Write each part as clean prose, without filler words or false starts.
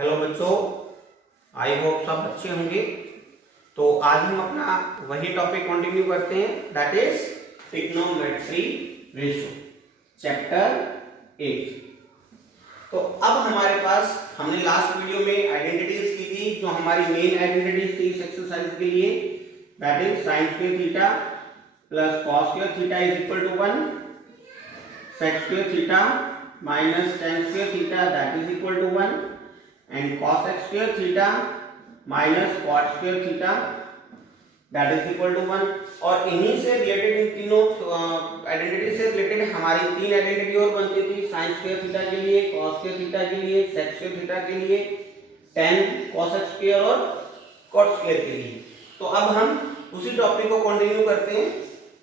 Hello बच्चों, I hope सब अच्छे होंगे। तो आज हम अपना वही टॉपिक कंटिन्यू करते हैं, that is trigonometry ratio, chapter 8। तो अब हमारे पास हमने लास्ट वीडियो में आइडेंटिटीज की थी, जो हमारी मेन आइडेंटिटीज थी इस एक्सरसाइज के लिए, that is sin square theta plus cos square theta is equal to 1, sec square theta minus tan square theta that is equal to 1 and cos x square theta minus cot square theta that is equal to 1। और इन्हीं से related, इन तीनों identity से related हमारी तीन identity और बनती थी, sin स्क्वायर थीटा के लिए, cos स्क्वायर थीटा के लिए, sec स्क्वायर थीटा के लिए, tan cos x स्क्वायर और cot स्क्वायर के लिए। तो अब हम उसी टॉपिक को कंटिन्यू करते हैं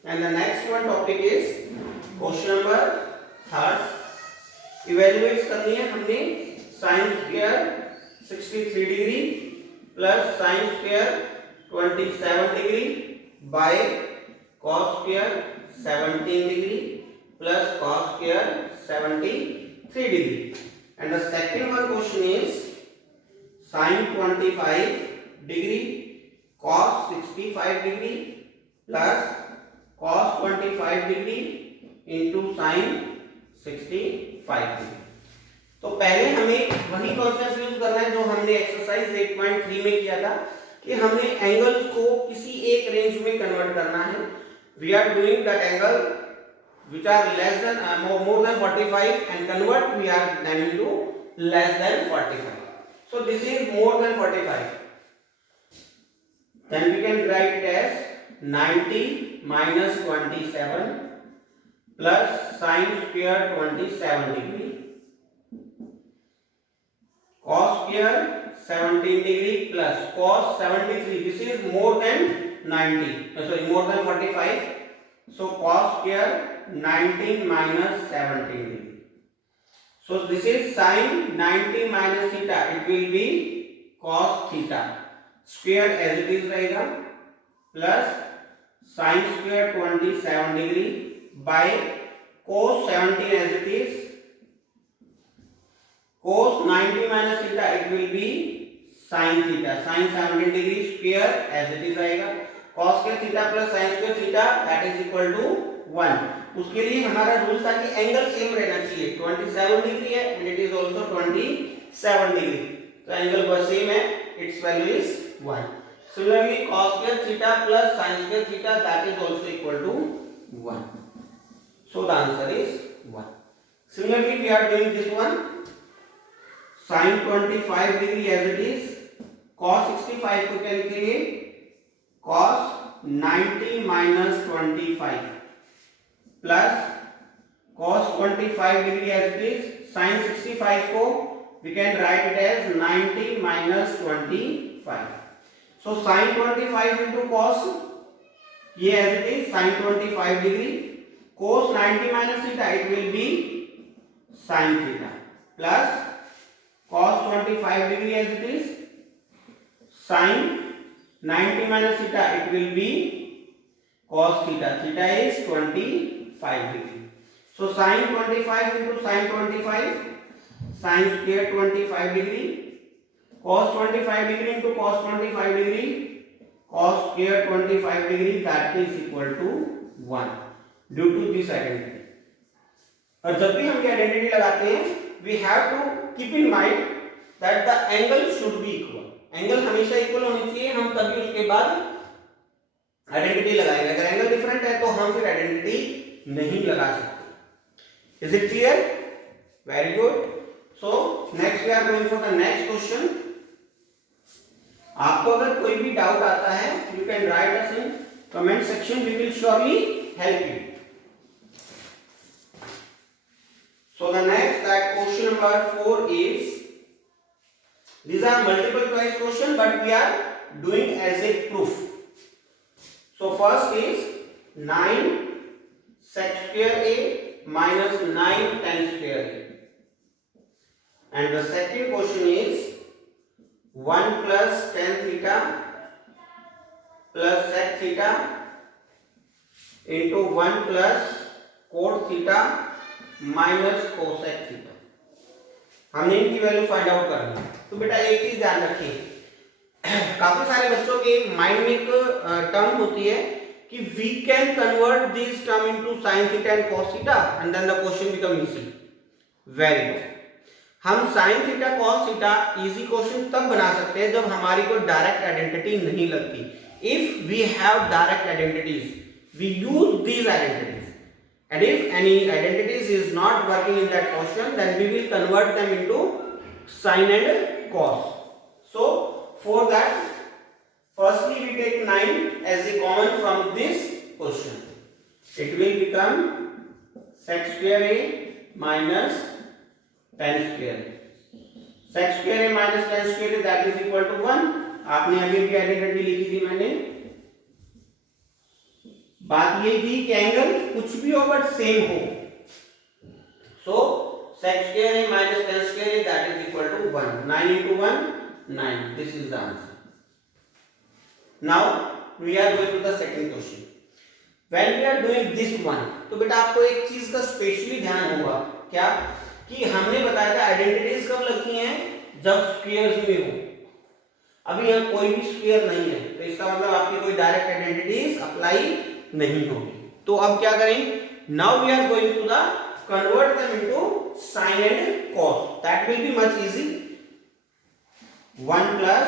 and the next one topic is question number 3। Evaluate करनी है हमने sin square 63 degree plus sin square 27 degree by cos square 17 degree plus cos square 73 degree. And the second one question is sin 25 degree cos 65 degree plus cos 25 degree into sin 65 degree. तो पहले हमें वही concept use करना है जो हमने exercise 8.3 में किया था, कि हमने एंगल्स को किसी एक रेंज में कन्वर्ट करना है। We are doing that angle which are less than more than 45 and convert we are done into less than 45। So this is more than 45, then we can write it as 90 minus 27 plus sin square 27 degree cos square 17 degree plus cos 73, this is more than 90, sorry, more than 45, so cos square 19 minus 17 degree, so this is sin 90 minus theta, it will be cos theta square as it is रहेगा plus sin square 27 degree by cos 17 as it is, cos 90 minus theta it will be sin theta, sin 17 degree square as it is आएगा, cos square theta plus sin square theta that is equal to 1। उसके लिए हमारा rule था कि angle same रहना चाहिए, 27 degree है and it is also 27 degree, तो एंगल बस सेम है, its value is 1। Similarly cos square theta plus sin square theta that is also equal to 1, so the answer is 1। Similarly we are doing this one, sin 25 degree as it is, cos 65 को क्या लिखेंगे, cos 90 minus 25 plus cos 25 degree as it is, sin 65 को we can write it as 90 minus 25, so sin 25 into cos, ये as it is sin 25 degree, cos 90 minus theta it will be sin theta plus cos 25 degree as it is, sin 90 minus theta it will be cos theta, theta is 25 degree, so sin 25 into sin 25, sin square 25 degree, cos 25 degree into cos 25 degree, cos square 25 degree that is equal to 1 due to this identity। और जब भी हम ये identity लगाते हैं we have to keep in mind that the angle should be equal, angle हमेशा equal होनी चाहिए, हम तभी उसके बाद आइडेंटिटी लगाएंगे। अगर एंगल डिफरेंट है तो हम फिर आइडेंटिटी नहीं लगा सकते। Is it clear? Very good. So next we are going for the next question. आपको अगर कोई भी डाउट आता है you can write us in comment section, we will surely help you. So the next, that question number 4 is, these are multiple choice question but we are doing as a proof. So first is 9 sec square a minus 9 tan square a, and the second question is 1 plus tan theta plus sec theta into 1 plus cot theta minus cosec theta, हमने इनकी value find out करनी है। तो तो बेटा एक चीज ध्यान रखिए, काफी सारे बच्चों के माइंड में एक टर्म होती है कि we can convert this term into sin theta and cos theta and then the question become easy. Very good. हम sin theta cos theta easy question तब बना सकते हैं जब हमारी कोई डायरेक्ट आइडेंटिटी नहीं लगती। If we have direct identities we use these identities, and if any identities is not working in that question then we will convert them into sin and cos. So for that firstly we take 9 as a common from this question. It will become sec square a minus tan square a. Sec square a minus tan square a that is equal to 1. आपने अभी भी identity लिखी थी मैंने, बात ये थी कि एंगल कुछ भी हो बट सेम हो। सो sec square a minus tan square a that is equal to 1. 9 into 1 9. This is the answer. Now we are going to the second question. When we are doing this one, तो बेटा आपको एक चीज का specially ध्यान होगा, क्या कि हमने बताया था आइडेंटिटीज कब लगती हैं, जब स्क्वायर्स में हो। अभी यहाँ कोई भी स्क्वायर नहीं है तो इसका मतलब आपकी कोई डायरेक्ट आइडेंटिटीज अप्लाई नहीं होगी। तो अब क्या करें, now we are going to the convert them into sin and cos, that will be much easy. 1 plus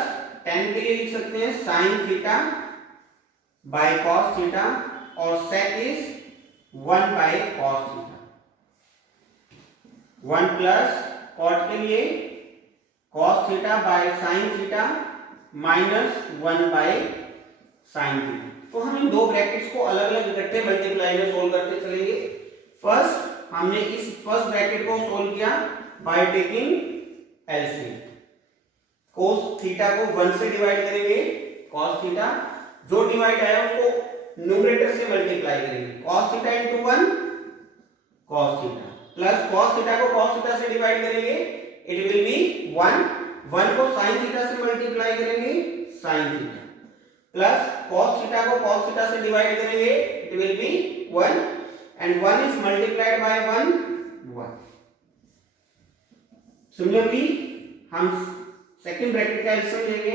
10 के लिए लिख सकते हैं sin theta by cos theta और sec is 1 by cos theta. 1 plus cot के लिए cos theta by sin theta minus 1 by sin theta. तो हम इन दो ब्रैकेट्स को अलग अलग इकट्ठे मल्टीप्लाई में सोल्व करते चलेंगे। फर्स्ट हमने इस फर्स्ट ब्रैकेट को सोल्व किया by taking LCM. cos theta को 1 से डिवाइड करेंगे, cos थीटा जो डिवाइड आया उसको न्यूमरेटर से मल्टीप्लाई करेंगे, cos theta into 1 cos theta plus cos theta को cos थीटा से डिवाइड करेंगे, इट विल बी 1 को sin थीटा से मल्टीप्लाई करेंगे sin theta plus cos theta को cos थीटा से डिवाइड करेंगे, it will be 1 and 1 is multiplied by 1। Similarly हम सेकंड ब्रैकेट का एलसीएम लेंगे,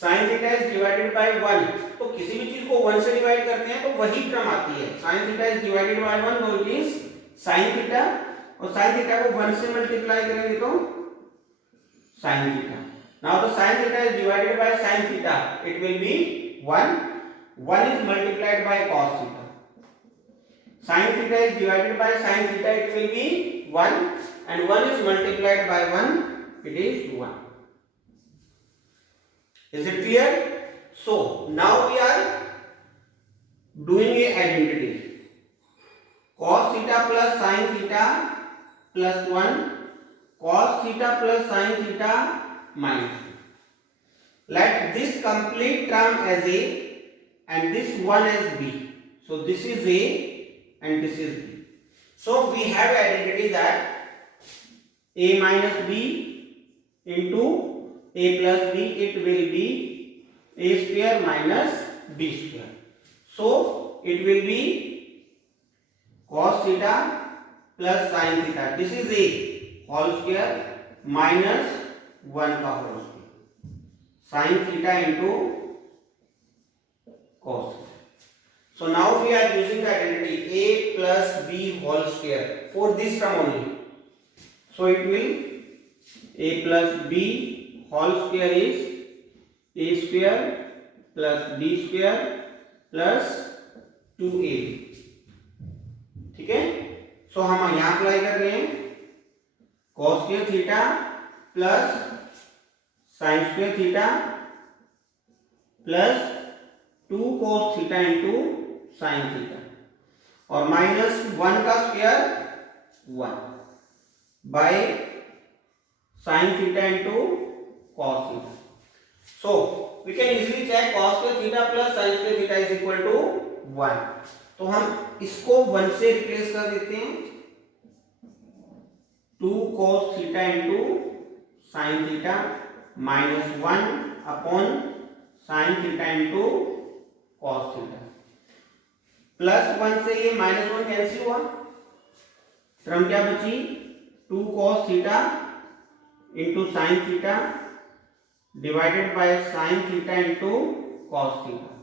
sin theta is divided by 1, तो किसी भी चीज को 1 से डिवाइड करते हैं तो वही टर्म आती है, sin theta is divided by 1 तो इट इज sin थीटा, और sin थीटा को 1 से मल्टीप्लाई करेंगे तो sin theta. Now the sin theta is divided by sin theta. It will be 1. 1 is multiplied by cos theta. Sin theta is divided by sin theta. It will be 1. And 1 is multiplied by 1. It is 1. Is it clear? So now we are doing a identity. Cos theta plus sin theta plus 1. Cos theta plus sin theta minus. Let this complete term as A and this one as B. So this is A and this is B. So we have identity that A minus B into A plus B, it will be A square minus B square. So it will be cos theta plus sin theta. This is A whole square minus 1 का whole square, sin theta into cos. So now we are using the identity A plus B whole square for this term only. So it will A plus B whole square is A square plus B square plus 2AB. ठीक है, सो हम यहां apply कर रहे हैं cos square theta plus sin square theta plus 2 cos theta into sin theta और minus 1 का square 1 by sin theta into cos theta. So we can easily check cos square theta plus sin square theta is equal to 1। तो हम इसको 1 से replace कर देते हैं, 2 cos theta into sin theta minus 1 upon sin theta into cos theta plus 1 से ये minus 1 cancel हुआ, टर्म क्या बची 2 cos theta into sine theta divided by sine theta into cos theta.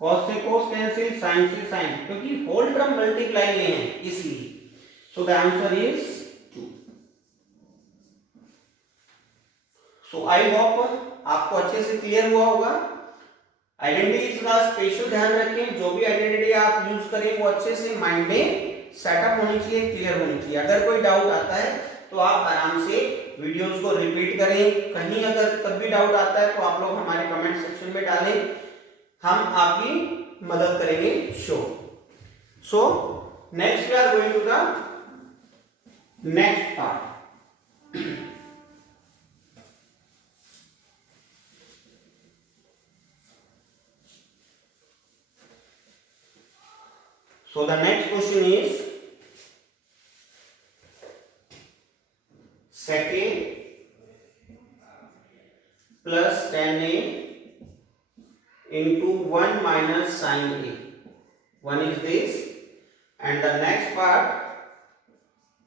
Cos से कॉस कैंसिल, साइन से sign, क्योंकि whole term multiply में है इसलिए। So the answer is 2। So I hope आपको अच्छे से क्लियर हुआ होगा। आइडेंटिटीज का स्पेशल ध्यान रखें, जो भी आइडेंटिटी आप यूज करें वो अच्छे से माइंड में सेटअप होनी चाहिए, क्लियर होनी चाहिए। अगर कोई डाउट आता है तो आप आराम से वीडियोस को रिपीट करें। कहीं अगर तब भी डाउट आता है तो आप लोग हमारे कमेंट सेक्शन में डालें, हम आपकी मदद करेंगे sure. So next we are going to the next part. So the next question is sec A plus tan A into 1 minus sin A. One is this, and the next part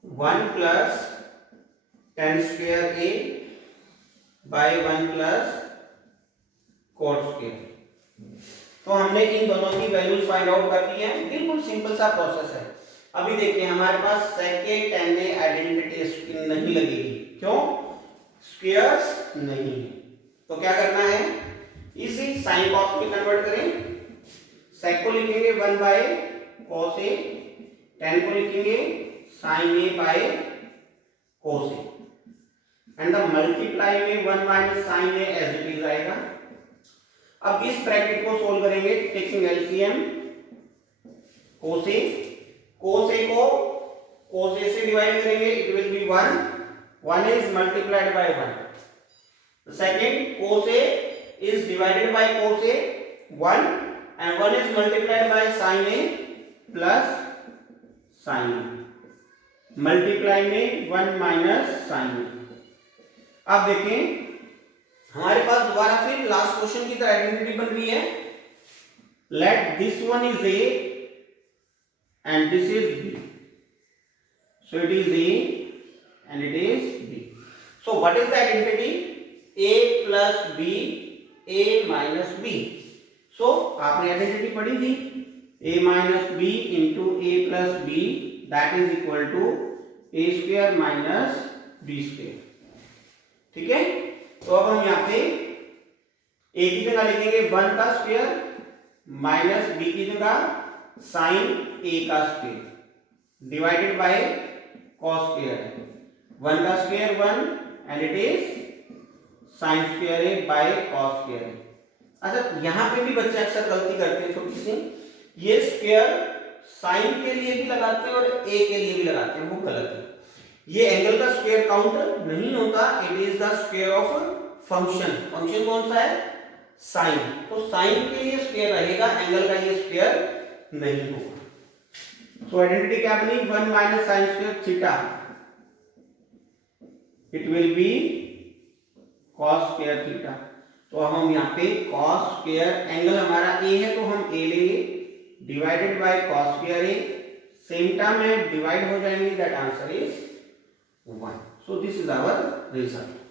1 plus tan square A by 1 plus cot square। तो हमने इन दोनों की values find out कर दी है। बिल्कुल simple सा process है। अभी देखिए हमारे पास sec A tan A identity नहीं लगेगी, क्यों? स्क्वायर्स नहीं है। तो क्या करना है, इसी साइन कॉस में कन्वर्ट करें। sec को लिखेंगे 1 बाय cos A, tan को लिखेंगे sin A by cos A, and the multiply में 1 माइनस sin A as it is आएगा। अब इस ब्रैकेट को सोल्व करेंगे टेकिंग एलसीएम। cos A को cos A से डिवाइड करेंगे, it will be 1, 1 is multiplied by 1। The second cos A is divided by cos A 1 and 1 is multiplied by sin A plus sin A, multiply में 1 माइनस sin A। अब देखें हमारे पास दोबारा फिर लास्ट क्वेश्चन की तरह आइडेंटिटी बन रही है। Let this one is A and this is B, so it is A and it is B। so what is the identity? A plus B, A minus B। so आपने identity पढ़ी थी, A minus B into A plus B that is equal to A square minus B square। ठीक है, तो अब हम यहाँ पे A की जगह लिखेंगे 1 का स्क्वायर माइनस B की जगह साइन A का square divided by cos square. 1 का square 1 and it is sine square A bye cos square. अच्छा, यहाँ पे भी बच्चे अक्सर गलती करते हैं छोटी सी, ये स्क्वायर साइन के लिए भी लगाते हैं और A के लिए भी लगाते हैं, वो गलत है। ये एंगल का स्क्वायर काउंट नहीं होता, it is the square of function. Function कौन सा है? साइन। तो साइन के लिए स्क्वायर रहेगा, एंगल का ये स्क्वायर नहीं होगा। सो आइडेंटिटी क्या बनी? 1 minus sine square theta, it will B cos square theta. तो हम यहाँ पे कॉस स्क्वायर, एंगल हमारा ए है तो हम ए लेंगे, divided by cos square A, same term में डिवाइड हो जाएंगे, that answer is 1। So this is our result.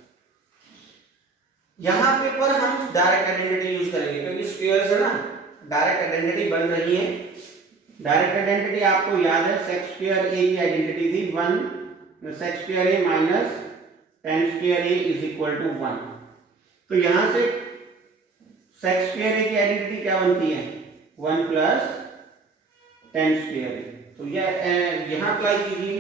यहां पे पर हम डायरेक्ट आइडेंटिटी यूज करेंगे क्योंकि स्क्वायर्स है ना, डायरेक्ट आइडेंटिटी बन रही है। डायरेक्ट आइडेंटिटी आपको याद है, सेक स्क्वायर ए की आइडेंटिटी थी 1 sec square A minus tan square A is equal to 1। तो यहां से सेक स्क्वायर ए की आइडेंटिटी क्या बनती है? 1 प्लस tan स्क्वायर ए। तो यहां अप्लाई कीजिए।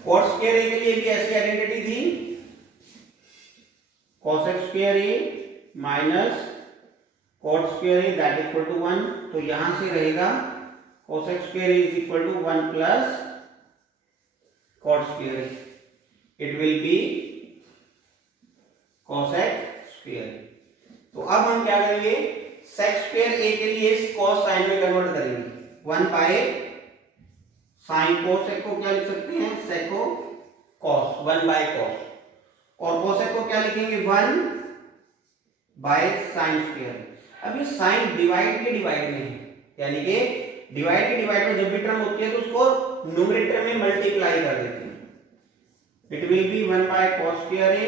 cos स्क्वायर ए के लिए भी ऐसी आइडेंटिटी थी, cos x square A minus cot square A that equal to 1। तो यहां से रहेगा cos x square A is equal to 1 plus cot square A, it will be cos x square A. तो अब हम क्या करेंगे, sec स्क्वायर ए के लिए cos साइन में कन्वर्ट करेंगे। 1 बाय साइन cos x को क्या लिख सकते हैं? sec को cos, 1 बाय cos, और cos x को क्या लिखेंगे? 1 बाय साइन स्क्वायर। अब ये साइन डिवाइड के डिवाइड में है, यानी कि डिवाइड के डिवाइड में जब भी टर्म होती है तो उसको न्यूमरेटर में मल्टीप्लाई कर देते हैं। It will be 1 by cos square A,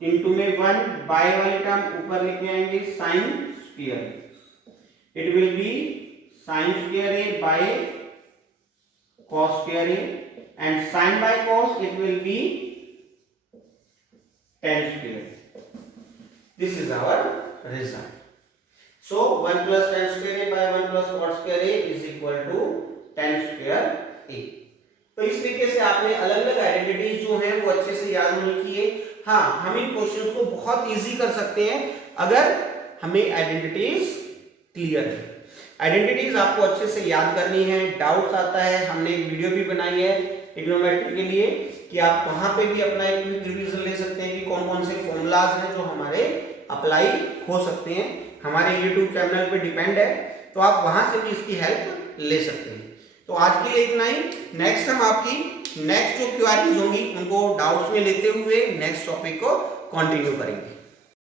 into में 1 बाय वाली टर्म ऊपर लेके आएंगे sin square, it will be sin square A by cos square A, and sin by cos it will be tan square. This is our result. So 1 plus tan square a by 1 plus cot square a is equal to tan square a. तो इस तरीके से आपने अलग अलग identities जो हैं वो अच्छे से याद होनी चाहिए। हाँ, हम इन क्वेश्चंस को बहुत इजी कर सकते हैं अगर हमें आइडेंटिटीज क्लियर है। आइडेंटिटीज आपको अच्छे से याद करनी है, डाउट्स आता है, हमने एक वीडियो भी बनाई है ट्रिग्नोमेट्री के लिए कि आप वहां पे भी अपना एक रिवीजन ले सकते हैं कि कौन कौन से फॉर्मूलाज हैं जो हमारे अप्लाई हो सकते हैं। हमारे YouTube चैनल पे डिपेंड है, तो आप वहां से भी इसकी हेल्प ले सकते हैं। तो आज के लिए इतना ही। नेक्स्ट हम आपकी नेक्स्ट जो क्वेरीज होंगी उनको डाउट्स में लेते हुए नेक्स्ट टॉपिक को कंटिन्यू करेंगे।